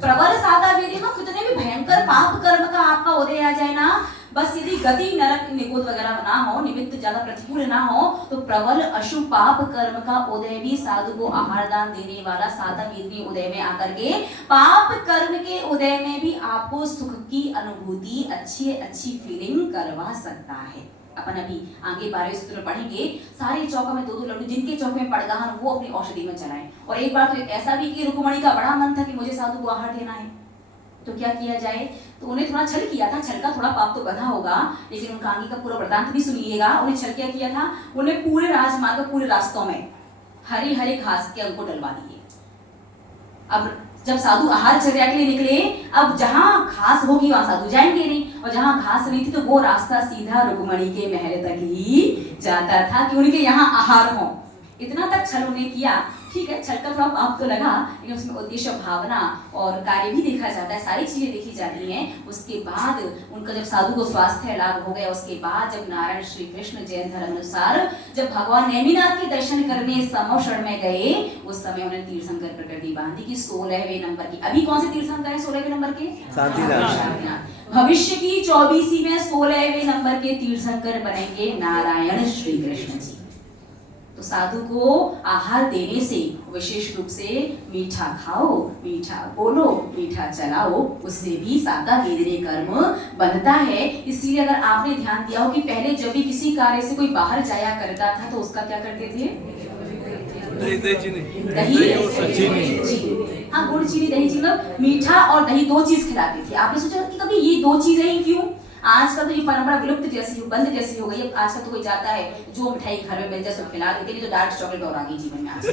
प्रबल साता वेदी में कितने भी भयंकर पाप कर्म का आपका उदय आ जाए ना, बस यदि गति नरक निगुद वगैरह ना हो, निमित्त ज्यादा प्रतिकूल ना हो, तो प्रबल अशुभ पाप कर्म का उदय भी साधु को आहार दान देने वाला साता वेदी उदय में आकर के पाप कर्म के उदय में भी आपको सुख की अनुभूति, अच्छी फीलिंग करवा सकता है। अपन अभी आगे 12वें सूत्र में पढ़ेंगे। सारे चौक में 2-2 लड्डू जिनके चौक में पड़गाहन वो अपनी औषधि में चलाएं। और एक बार तो ऐसा भी कि रुक्मणी का बड़ा मन था कि मुझे साधु को आहार देना है, तो क्या किया जाए? तो उन्हें थोड़ा छल किया था। छल का थोड़ा पाप तो बधा होगा, लेकिन उनका आगे का पूरा वृतांत भी सुनिएगा। उन्हें छल क्या किया था? उन्हें पूरे राजमार्ग, पूरे रास्तों में हरी हरी घास के अंको डलवा दिए। अब जब साधु आहार चर्या के लिए निकले, अब जहां घास होगी वहां साधु जाएंगे नहीं, और जहां घास नहीं थी तो वो रास्ता सीधा रुक्मणी के महल तक ही जाता था कि उनके यहाँ आहार हो। इतना तक छल उन्हें किया। ठीक है, छल का थोड़ा पाप तो लगा, लेकिन उसमें उद्देश्य, भावना और कार्य भी देखा जाता है, सारी चीजें देखी जाती हैं। उसके बाद उनका जब साधु को स्वास्थ्य लाभ हो गया, उसके बाद जब नारायण श्री कृष्ण जैन धर्म अनुसार जब भगवान नेमिनाथ के दर्शन करने समोषण में गए, उस समय उन्होंने तीर्थंकर प्रकृति बांधी की 16वें नंबर की। अभी कौन से तीर्थंकर है 16वें नंबर के? शांतिनाथ। भविष्य की 24वीं में 16वें नंबर के तीर्थंकर बनेंगे नारायण श्री कृष्ण जी। तो साधु को आहार देने से विशेष रूप से मीठा खाओ, मीठा बोलो, मीठा चलाओ, उससे भी सादा वेदने कर्म बनता है। इसलिए अगर आपने ध्यान दिया हो कि पहले जब भी किसी कार्य से कोई बाहर जाया करता था तो उसका क्या करते थे? दही चीनी, हाँ गुड़ चीनी दही चीनी, मतलब मीठा और दही 2 चीज खिलाते थे। आपने सोचा कि कभी ये 2 चीजें ही क्यों? आज का तो ये परंपरा विलुप्त जैसी बंद जैसी हो गई है। आज का तो कोई जाता है जो मिठाई घर में मिल जाए सब खिला देते, नहीं तो डार्क चॉकलेट और आ गई जीवन में। आज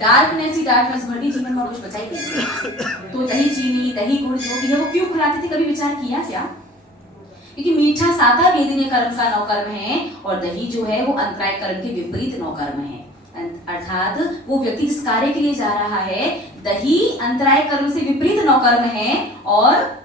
डार्कनेस भर गई जीवन में और कुछ बचा ही नहीं। तो दही चीनी, दही गुड़ जो भी है वो क्यों खिलाते थे, कभी विचार किया क्या? क्योंकि मीठा साता वेदनीय कर्म का नौकर्म है और दही जो है वो अंतराय कर्म के विपरीत नौकर्म है। अर्थात वो व्यक्ति जिस कार्य के लिए जा रहा है, दही अंतराय कर्म से विपरीत नौकर्म है और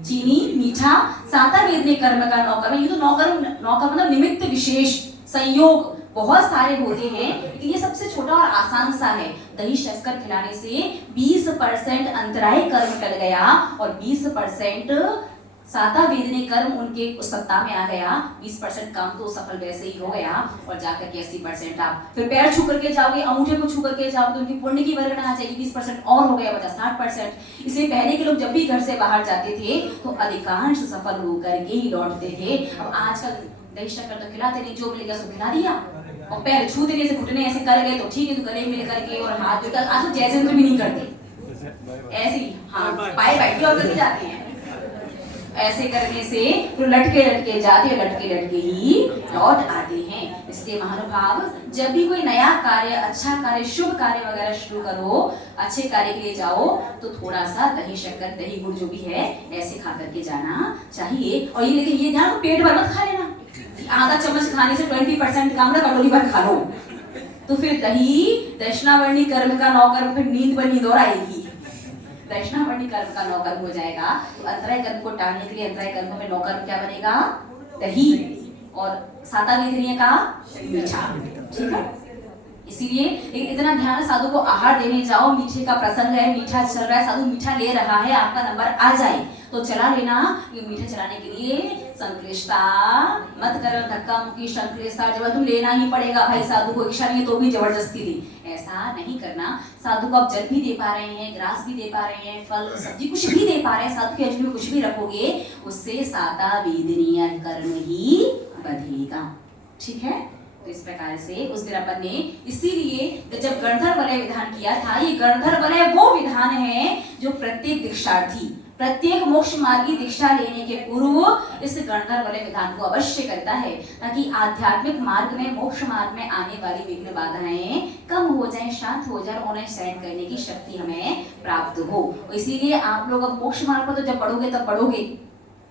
चीनी मीठा साता वेदनीय कर्म का नौकर्म। ये तो नौकर्म मतलब निमित्त विशेष संयोग बहुत सारे होते हैं, लेकिन ये सबसे छोटा और आसान सा है। दही शक्कर खिलाने से 20% अंतराय कर्म टल गया और 20% साता वेदने कर्म उनके उस सत्ता में आ गया। 20% काम तो सफल वैसे ही हो गया और जाकर के 80% आप फिर पैर छू करके जाओगे, अंगूठे को छू करके जाओगे तो उनकी पुण्य की वर्गणा आ जाएगी। 20% और हो गया, बचा 60%। इसलिए पहले के लोग जब भी घर से बाहर जाते थे तो अधिकांश सफल होकर के ही लौटते थे। अब आजकल दही शक्कर तो खिलाते नहीं, जो मिलेगा सो खिला दिया और पैर छू देने से घुटने ऐसे कर गए तो ठीक है, तो गले मिल करके और हाथ जोड़कर आज तो जयचंद्र भी नहीं करते, ऐसे ही हाँ पाए बैठे और करके जाते हैं। ऐसे करने से तो लटके जाते ही लौट आते हैं। इसलिए महानुभाव, जब भी कोई नया कार्य, अच्छा कार्य, शुभ कार्य वगैरह शुरू करो, अच्छे कार्य के लिए जाओ तो थोड़ा सा दही शक्कर, दही गुड़ जो भी है ऐसे खा करके जाना चाहिए। और ये लेकिन ये ध्यान, पेट भर मत खा लेना। आधा चम्मच खाने से 20% काम ना, कटोरी भर खा लो तो फिर दही दक्षिणावर्णी कर्म का नौकर्म, फिर नींद पर नींद और आएगी। दक्षिणावर्णी कर्म का नौकर्म हो जाएगा। तो अंतराय कर्म को टालने के लिए अंतराय कर्म में नौकर्म क्या बनेगा? दही और साता वेदनीय का मीठा। ठीक है, इसीलिए इतना ध्यान, साधु को आहार देने जाओ, मीठे का प्रसंग है, मीठा चल रहा है, साधु मीठा ले रहा है, आपका नंबर आ जाए तो चला लेना। ये मीठा चलाने के लिए संक्लिष्टता मत करो, धक्का मुक्की संक्लिष्टता जब तुम लेना ही पड़ेगा भाई, साधु को इच्छा नहीं है तो भी जबरदस्ती दी, ऐसा नहीं करना। साधु को आप जल भी दे पा रहे हैं, ग्रास भी दे पा रहे हैं, फल सब्जी कुछ भी दे पा रहे हैं, साधु की अंजलि में कुछ भी रखोगे उससे साता वेदनीय कर्म ही बधेगा। ठीक है, तो इस प्रकार से उस दिन अपन ने, इसीलिए जब गणधर वलय विधान किया था, ये गणधर वलय वो विधान है जो प्रत्येक दीक्षार्थी प्रत्येक मोक्ष मार्गी दीक्षा लेने के पूर्व इस गणधर वाले विधान को अवश्य करता है, ताकि आध्यात्मिक मार्ग में, मोक्ष मार्ग में आने वाली विघ्न बाधाएं कम हो जाएं, शांत हो जाए, उन्हें सहन करने की शक्ति हमें प्राप्त हो। इसीलिए आप लोग अब मोक्ष मार्ग पर तो जब बढ़ोगे तब बढ़ोगे,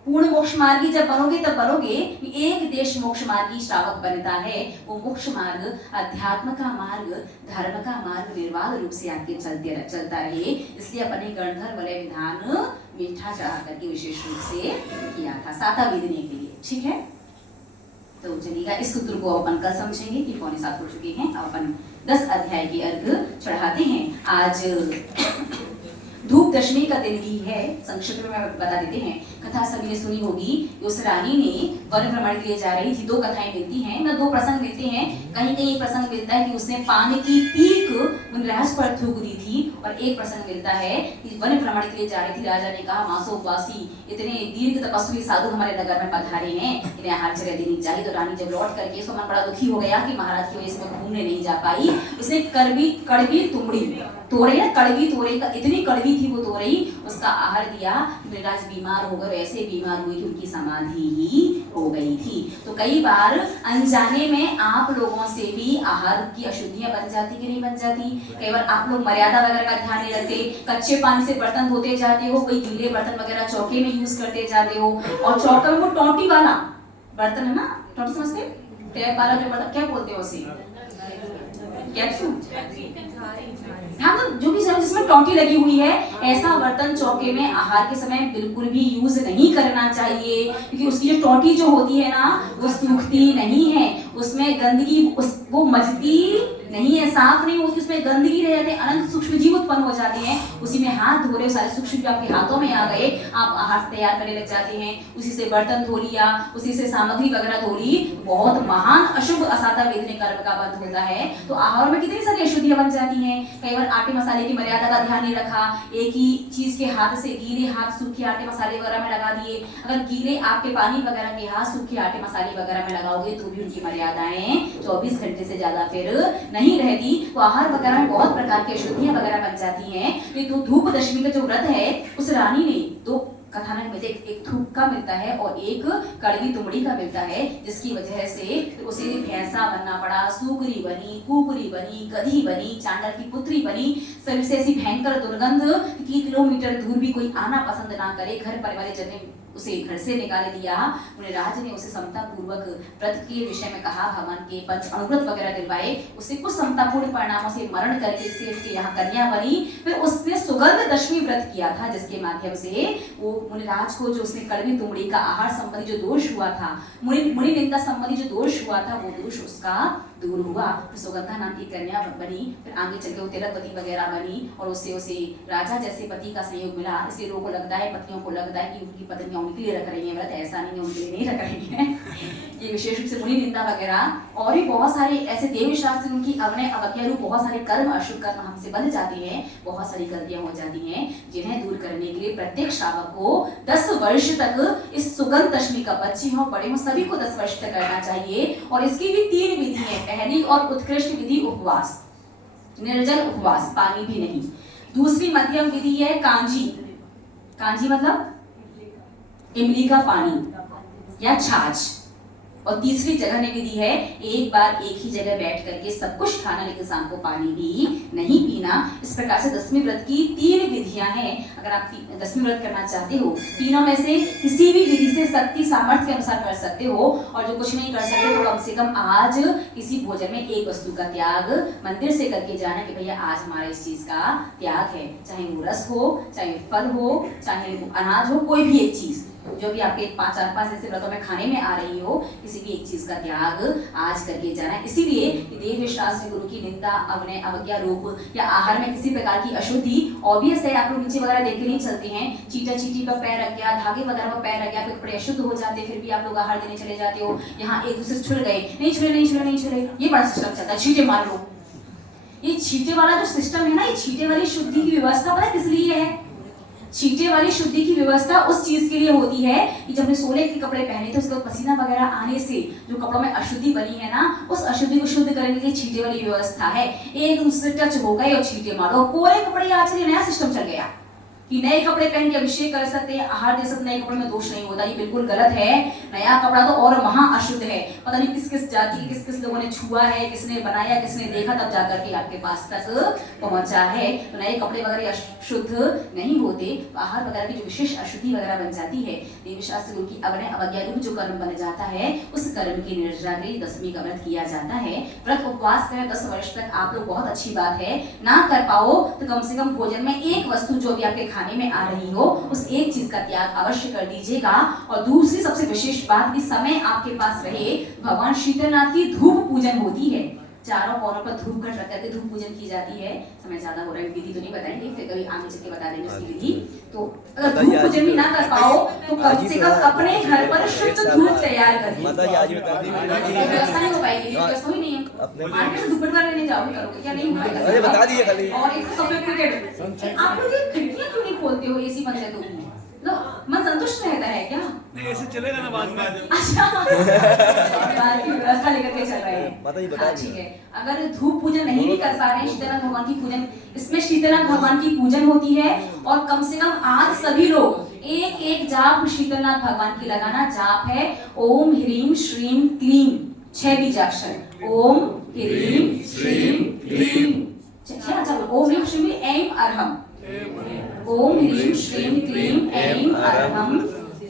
पूर्ण मोक्ष मार्गी जब बनोगे तब बनोगे। एक देश मोक्ष मार्गी श्रावक बनता है, वो मोक्ष मार्ग, अध्यात्म का मार्ग, धर्म का मार्ग निर्बाध रूप से आपके चलता रहे। इसलिए अपने गणधर वाले विधान मीठा चढ़ा करके विशेष रूप से किया था, साता विधने के लिए। ठीक है, तो चलिएगा इस सूत्र को अपन कल समझेंगे कि 6:45 हो चुके हैं। अब अपन 10 अध्याय के अर्घ चढ़ाते हैं। आज धूप दशमी का दिन भी है, संक्षिप्त में बता देते हैं। कथा सभी ने सुनी होगी। उस रानी ने वन भ्रमण के लिए जा रही थी। 2 कथाएं मिलती हैं, मतलब 2 प्रसंग मिलते हैं। कहीं कहीं प्रसंग मिलता है कि उसने पान की पीक मुनिराज पर थूक दी थी, और एक प्रसंग मिलता है कि वन भ्रमण के लिए जा रही थी। राजा ने कहा, मासोपवासी इतने दीर्घ तपस्वी साधु हमारे नगर में पधारे हैं, इन्हें आहार चर्या देनी चाहिए। तो रानी जब लौट करके इसका मन बड़ा दुखी हो गया कि महाराज की वजह से मैं घूमने नहीं जा पाई। उसने कड़वी तुमड़ी तोड़े, कड़वी तोड़े, इतनी कड़वी थी वो तोड़ई, उसका आहार दिया। मुनिराज बीमार हो गए, ऐसे बीमार हुए कि उनकी समाधि ही हो गई थी। तो कई बार अनजाने में आप लोगों से भी आहार की अशुद्धियां बन जाती कि नहीं बन जाती। कई बार आप लोग मर्यादा वगैरह का ध्यान नहीं रखते, कच्चे पानी से बर्तन धोते जाते हो, कोई गीले बर्तन वगैरह चौके में यूज करते जाते हो, और चौके में वो टोंटी वाला बर्तन है ना, टोंटी समझते, टैप वाला जो बर्तन, क्या बोलते हो उसे, कैप्सूल, हाँ, तो जो भी जिसमें टोंटी लगी हुई है, ऐसा बर्तन चौके में आहार के समय बिल्कुल भी यूज नहीं करना चाहिए, क्योंकि उसकी जो टोंटी जो होती है ना, वो सूखती नहीं है, उसमें गंदगी वो मजती नहीं है, साफ नहीं होती, उसमें गंदगी रह जाती है, अनंत सूक्ष्म जीव उत्पन्न हो जाते हैं। उसी में हाथ धो रहे, सारे सूक्ष्म जीव आपके हाथों में आ गए, आप आहार तैयार करने लग जाते हैं, उसी से बर्तन धो लिया, उसी से सामग्री वगैरह धो ली, बहुत महान अशुभ असाता वेदने कर्म का बंध होता है। तो आहार में कितनी सारी अशुद्धियां बन जाती हैं। कई बार आटे मसाले की मर्यादा का ध्यान नहीं रखा, एक ही चीज के हाथ से गीले हाथ सूखे आटे मसाले वगैरह में लगा दिए। अगर गीले आपके पानी वगैरह के हाथ सूखे आटे मसाले वगैरह में लगाओगे तो भी उनकी मर्यादाएं 24 घंटे से ज्यादा फिर नहीं रहती। तो आहार वगैरह में बहुत प्रकार की अशुद्धियां वगैरह बन जाती हैं। तो धूप दशमी का जो व्रत है, उस रानी ने 2 कथानक में एक थूक का मिलता है और एक कड़वी तुमड़ी का मिलता है, जिसकी वजह से उसे भैंसा बनना पड़ा, सूकरी बनी, कुकरी बनी, गधी बनी, चांडर की पुत्री बनी। शरीर से ऐसी भयंकर दुर्गंध कि किलोमीटर दूर भी कोई आना पसंद ना करे। घर परिवार जन ने उसे घर से निकाल दिया। मुनिराज ने उसे समता पूर्वक व्रत के विषय में कहा, भगवान के पंच अनुव्रत वगैरह दिलवाए, उसे कुछ समतापूर्ण परिणामों से मरण करके से उसके यहाँ कन्या बनी। फिर उसने सुगंध दशमी व्रत किया था, जिसके माध्यम से वो मुनिराज को जो उसने कड़वी तुमड़ी का आहार संबंधी जो दोष हुआ था, मुनि निंदा संबंधी जो दोष हुआ था, वो दोष उसका दूर हुआ। फिर सुगंधा नाम की कन्या बनी, फिर आगे चल के वो तिलकवती वगैरह बनी, और उससे उसे राजा जैसे पति का सहयोग मिला। इसलिए लोगों को लगता है, पत्नियों को लगता है कि उनकी पत्नियां उनके लिए रख रही हैं व्रत, ऐसा नहीं है, उनके लिए नहीं रख रही हैं। ये विशेष रूप से मुनि निंदा वगैरह और भी बहुत सारे ऐसे देव शास्त्र, उनकी अवनय अवज्ञा रूप बहुत सारे कर्म, अशुभ कर्म हमसे बन जाते हैं, बहुत सारी गलतियां हो जाती हैं, जिन्हें दूर करने के लिए प्रत्येक श्रावक को 10 वर्ष तक इस सुगंध दशमी का, बच्चे हो बड़े हो सभी को 10 वर्ष तक करना चाहिए। और इसकी भी 3 विधि है। पहली और उत्कृष्ट विधि उपवास, निर्जल उपवास, पानी भी नहीं। दूसरी मध्यम विधि है कांजी, कांजी मतलब इमली का पानी या छाछ। और तीसरी जगह ने विधि है, एक बार एक ही जगह बैठ करके सब कुछ खाना, लेकिन शाम को पानी भी नहीं पीना। इस प्रकार से दसवीं व्रत की 3 विधियां हैं। अगर आप दसवीं व्रत करना चाहते हो, तीनों में से किसी भी विधि से शक्ति सामर्थ्य के अनुसार कर सकते हो। और जो कुछ नहीं कर सकते तो कम से कम आज किसी भोजन में एक वस्तु का त्याग मंदिर से करके जाना कि भैया आज हमारा इस चीज का त्याग है, चाहे वो रस हो, चाहे फल हो, चाहे अनाज हो, कोई भी एक चीज जो भी आपके 4-5 जैसे व्रतों में खाने में आ रही हो, किसी भी एक चीज का त्याग आज करके जाना है। इसीलिए देव शास्त्र गुरु की निंदा, अवनय अवज्ञा रूप या आहार में किसी प्रकार की अशुद्धि, ऑब्वियस है, आप लोग नीचे वगैरह देख के नहीं चलते हैं, चीटा चीटी पर पैर रख गया, धागे वगैरह पर पैर रख गया, फिर कपड़े अशुद्ध हो जाते, फिर भी आप लोग आहार देने चले जाते हो। यहाँ एक दूसरे से छुड़ गए, नहीं छुड़े, ये बड़ा सिस्टम चलता है, छींटे मार लो। ये छींटे वाला जो सिस्टम है ना, ये छींटे वाली शुद्धि की व्यवस्था पता किस लिए है? छींटे वाली शुद्धि की व्यवस्था उस चीज के लिए होती है कि जब हमने सोने के कपड़े पहने थे, उसके बाद पसीना वगैरह आने से जो कपड़ों में अशुद्धि बनी है ना, उस अशुद्धि को शुद्ध करने के लिए छींटे वाली व्यवस्था है। एक दूसरे टच हो गए और छींटे मारो, कोरे कपड़े आज के नया सिस्टम चल गया। कि नए कपड़े पहन के अभिषेक कर सकते हैं, आहार दे सकते, नए कपड़े में दोष नहीं होता, ये बिल्कुल गलत है। नया कपड़ा तो और महा अशुद्ध है, पता नहीं किस किस जाति किस किस लोगों ने छुआ है, किसने बनाया, किसने देखा, तब जाकर के आपके पास तक पहुंचा है। तो नए कपड़े वगैरह अशुद्ध नहीं होते, तो आहार वगैरह की जो विशेष अशुद्धि वगैरह बन जाती है, देवी शास्त्र गुरु की अवनय अवज्ञा रूप जो कर्म बन जाता है, उस कर्म की निर्जरा के दशमी का व्रत किया जाता है। व्रत उपवास करें 10 वर्ष तक आप लोग, बहुत अच्छी बात है। ना कर पाओ तो कम से कम भोजन में एक वस्तु जो भी आपके खाने में आ रही हो, उस एक चीज का त्याग अवश्य कर दीजिएगा। और दूसरी सबसे विशेष बात कि समय आपके पास रहे, भगवान शीतलनाथ की धूप पूजन होती है, चारों कोनों पर धूप घट रख करके धूप पूजन की जाती है। समय ज्यादा हो रहा है, विधि तो नहीं बताएंगे, फिर कभी आगे चल के बता देंगे उसकी विधि। तो अगर धूप पूजन भी ना कर पाओ तो कम से कम अपने घर पर शुद्ध धूप तैयार करिए। व्यवस्था नहीं हो पाएगी, व्यवस्था ही नहीं है, मार्केट से धूप बनवा लेने जाओगे, करोगे क्या? नहीं होगा। अरे बता दिए खाली। और एक सफेद आप लोग ये खिड़कियां क्यों नहीं खोलते हो? एसी बंद है तो मन संतुष्ट रहता है क्या? नहीं ऐसे चलेगा ना बाद में। अच्छा बाद की व्यवस्था लेकर के चल रहे हैं। बता ठीक है, अगर धूप पूजन नहीं भी कर पा रहे हैं, शीतलनाथ भगवान की पूजन, इसमें शीतलनाथ भगवान की पूजन होती है। और कम से कम आज सभी लोग एक एक जाप शीतलनाथ भगवान की लगाना। जाप है ओम ह्रीम श्रीम क्लीम, 6 बीजाक्षर, ओम ह्रीम श्रीम क्लीम। चलो ओम ह्रीम श्रीम ऐं अरहम, ओम ह्रीम श्रीम क्लीम ऐं अरहम।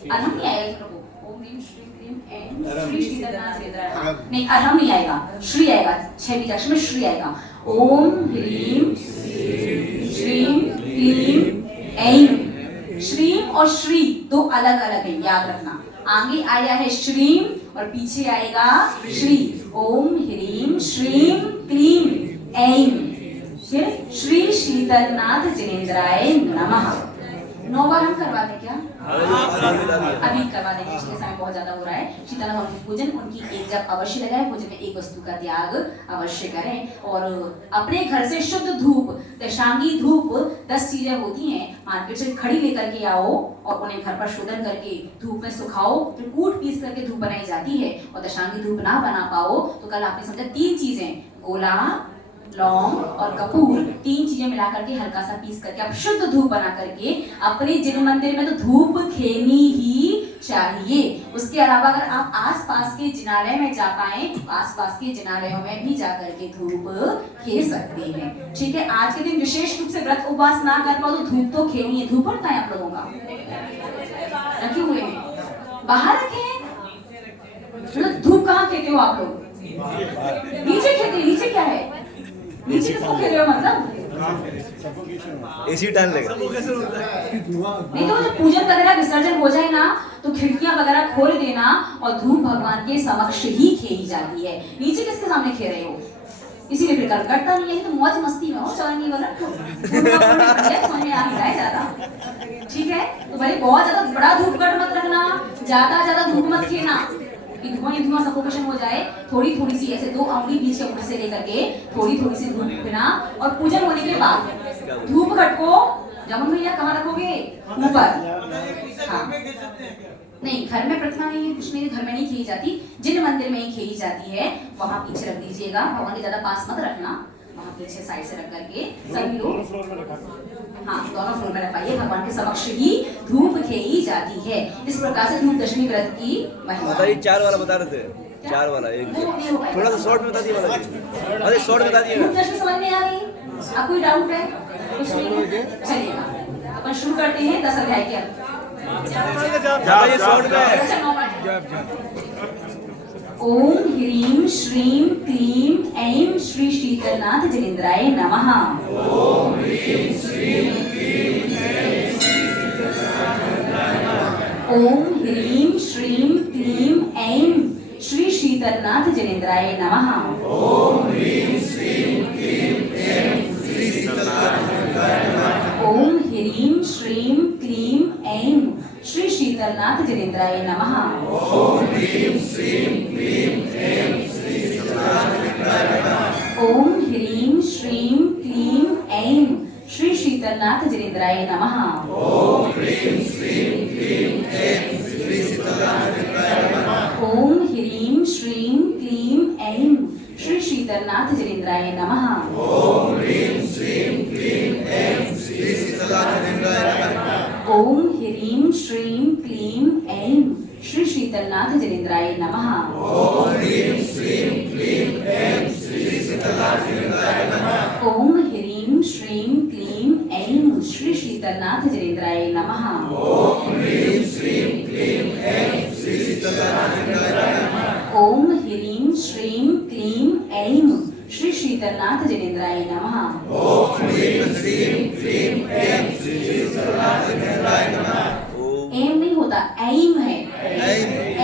अरहम नहीं आएगा, ओम ह्रीम श्रीम क्लीम ऐं श्री शीतलनाथ नहीं, अरहम नहीं आएगा, श्री आएगा, 6 बीजाक्षर में श्री आएगा। ओम ह्रीम श्रीम क्लीम ऐं। श्रीम और श्री दो अलग अलग है, याद रखना। आगे आया है श्रीम और पीछे आएगा श्री। ओम ह्रीम श्रीम क्लीम ऐं। फिर श्री शीतलनाथ जिनेंद्राय नमः। 9 बार हम करवा दें क्या? अभी करवा देंगे, इसलिए समय बहुत ज्यादा हो रहा है। शीतलनाथ भगवान की पूजन, उनकी एक जब अवश्य लगाए, भोजन में एक वस्तु का त्याग अवश्य करें। और अपने घर से शुद्ध धूप, दशांगी धूप 10 चीजें होती हैं, मार्केट से खड़ी लेकर के आओ और उन्हें घर पर शोधन करके धूप में सुखाओ, फिर कूट पीस करके धूप बनाई जाती है। और दशांगी धूप ना बना पाओ तो कल आपने समझा 3 चीजें, गोला, लौंग और कपूर, 3 चीजें मिला करके हल्का सा पीस करके आप शुद्ध धूप बना करके अपने जिन मंदिर में तो धूप खेनी ही चाहिए। उसके अलावा अगर आप आसपास के जिनालय में जा पाए, आसपास के जिनालयों में भी जाकर के धूप खे सकते हैं। ठीक है, आज के दिन विशेष रूप से व्रत उपवास ना कर पाओ तो धूप तो खेनी है। धूप पड़ता है आप लोगों का? रखे हुए हैं, बाहर रखे हैं। मतलब धूप कहाँ खेते हो आप लोग? नीचे खेते हैं। नीचे क्या है? नीचे किसको खेल रहे हो? मतलब एसी डाल लेगा। नहीं तो जब पूजन वगैरह विसर्जन हो जाए ना तो खिड़कियां वगैरह खोल देना और धूप भगवान के समक्ष ही खेली जाती है। नीचे किसके सामने खेल रहे हो? इसीलिए फिर कल कटता नहीं है, तो मौज मस्ती में हो, चौरंगी वाला समझ में आ रहा है ज्यादा। ठीक है, तो भाई बहुत ज्यादा बड़ा धूप कट मत रखना, ज्यादा धूप मत खेना कि धुआं सफोकेशन हो जाए। थोड़ी थोड़ी सी ऐसे 2 अंगुली बीच के ऊपर से लेकर के थोड़ी थोड़ी सी धूप पीना। और पूजन होने के बाद धूप घट को जमुन भैया कहाँ रखोगे? ऊपर। हाँ, नहीं घर में प्रतिमा नहीं है, कुछ नहीं, घर में नहीं खेली जाती, जिन मंदिर में ही खेली जाती है वहां पीछे रख दीजिएगा। भगवान के ज्यादा पास मत रखना, वहां पीछे साइड से रख करके सभी लोग, हाँ दोनों फ्लोर में रखाइए। भगवान के समक्ष ही धूप खेली जाती है। इस प्रकार से धूप दशमी व्रत की महिमा। बताइए 4 वाला बता रहे थे, 4 वाला एक थोड़ा सा शॉर्ट में बता दिए वाला। अरे शॉर्ट में बता दिए। धूप दशमी समझ में आ गई? अब कोई डाउट है? कुछ नहीं, चलिएगा अपन शुरू करते हैं 10 अध्याय के अंदर। ये शॉर्ट में। ओम ह्रीम श्रीम क्लीम ऐं श्री शीतलनाथ जिनेंद्राय नमः। ओम ह्रीम श्रीम क्लीम ऐं श्री ओम ह्रीम श्रीम क्लीम ऐं श्री शीतलनाथ जिनेंद्राय नमः। ओम ह्रीम श्रीम क्लीम ऐं श्री शीतलनाथ। ओम ह्रीम श्रीम क्लीम ऐं श्री शीतलनाथ जिनेंद्राय नमः। ओम ह्रीम श्रीम क्लीम ऐं श्री शीतलनाथ। ओम ह्रीम श्रीम क्लीम ऐं श्री शीतलनाथ जिनेंद्राय नमः। ओम ह्रीम श्रीम क्लीम ऐं श्री शीतलनाथ। ओम ह्रीम श्रीम क्लीम ऐं श्री शीतलनाथ जिनेंद्राय नमः। ओम ह्रीम श्रीम क्लीम ऐं श्री शीतलनाथ जिनेंद्राय नमः। क्लीं ऐं श्री शीतलनाथ जनेन्द्राय नमः। ओम ह्रीं श्रीं क्लीं ऐं श्री शीतलनाथ जनेन्द्राय नमः। ओम ह्रीं श्रीं क्लीं ऐं श्री शीतलनाथ जनेन्द्राय नमः। ओम ह्रीं श्रीं क्लीं ऐं श्री शीतलनाथ जनेन्द्राय नमः। ओम ह्रीं श्रीं क्लीं ऐं श्री शीतलनाथ जनेन्द्राय नमः। ओम ह्रीं श्रीं क्लीं ऐं श्री शीतलनाथ जनेन्द्राय नमः। एम नहीं होता, ऐम है।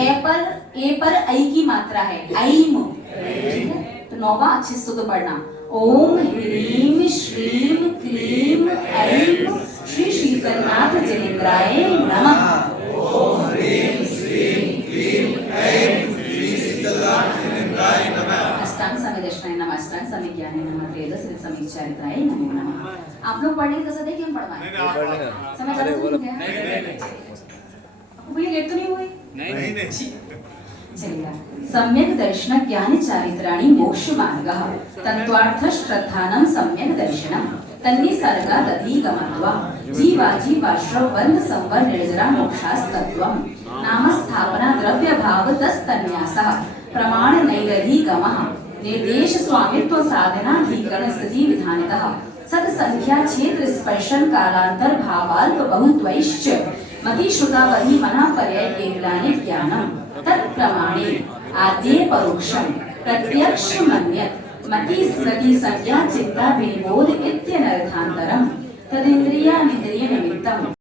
ए पर ऐ की मात्रा है, ऐम। ठीक है, तो नौवा अच्छे से तो पढ़ना। ओम ह्रीं श्रीं क्लीं ऐं श्री शीतलनाथ जनेन्द्राय नमः। ओम ह्रीं श्रीं क्लीं ऐं श्री शीतलनाथ जनेन्द्राय नमः। अष्टांग समिदर्शनाय नमः, अष्टांग समिज्ञानाय नमः, त्रयोदश समिचारित्राय नमो नमः। आप लोग पढ़ेंगे तो सदा कि हम पढ़वाएं? समझ आ रहा है क्या? भैया लेट तो नहीं हुए? नहीं। चलिए, सम्यक दर्शन ज्ञान चारित्राणि मोक्ष मार्गः तत्वार्थ श्रद्धानं सम्यक दर्शनम् तन्निसर्गा दधिगमत्वा जीवाजीवाश्रव बंध संवर निर्जरा मोक्षास्तत्वम् नाम स्थापना द्रव्य भाव तस्तन्यासः प्रमाण नैरधिगमः निर्देश स्वामित्व साधनाधिकरण स्थिति विधानतः सत संख्या क्षेत्र स्पर्शन कालांतर भावाल्प बहुत्वैश्च मति श्रुतावधि मना पर्याय केवलानि ज्ञानम् तत्प्रमाणे आद्ये परोक्षम् प्रत्यक्ष मन्यत् मति स्मृति संज्ञा चिंता विनिबोध इत्य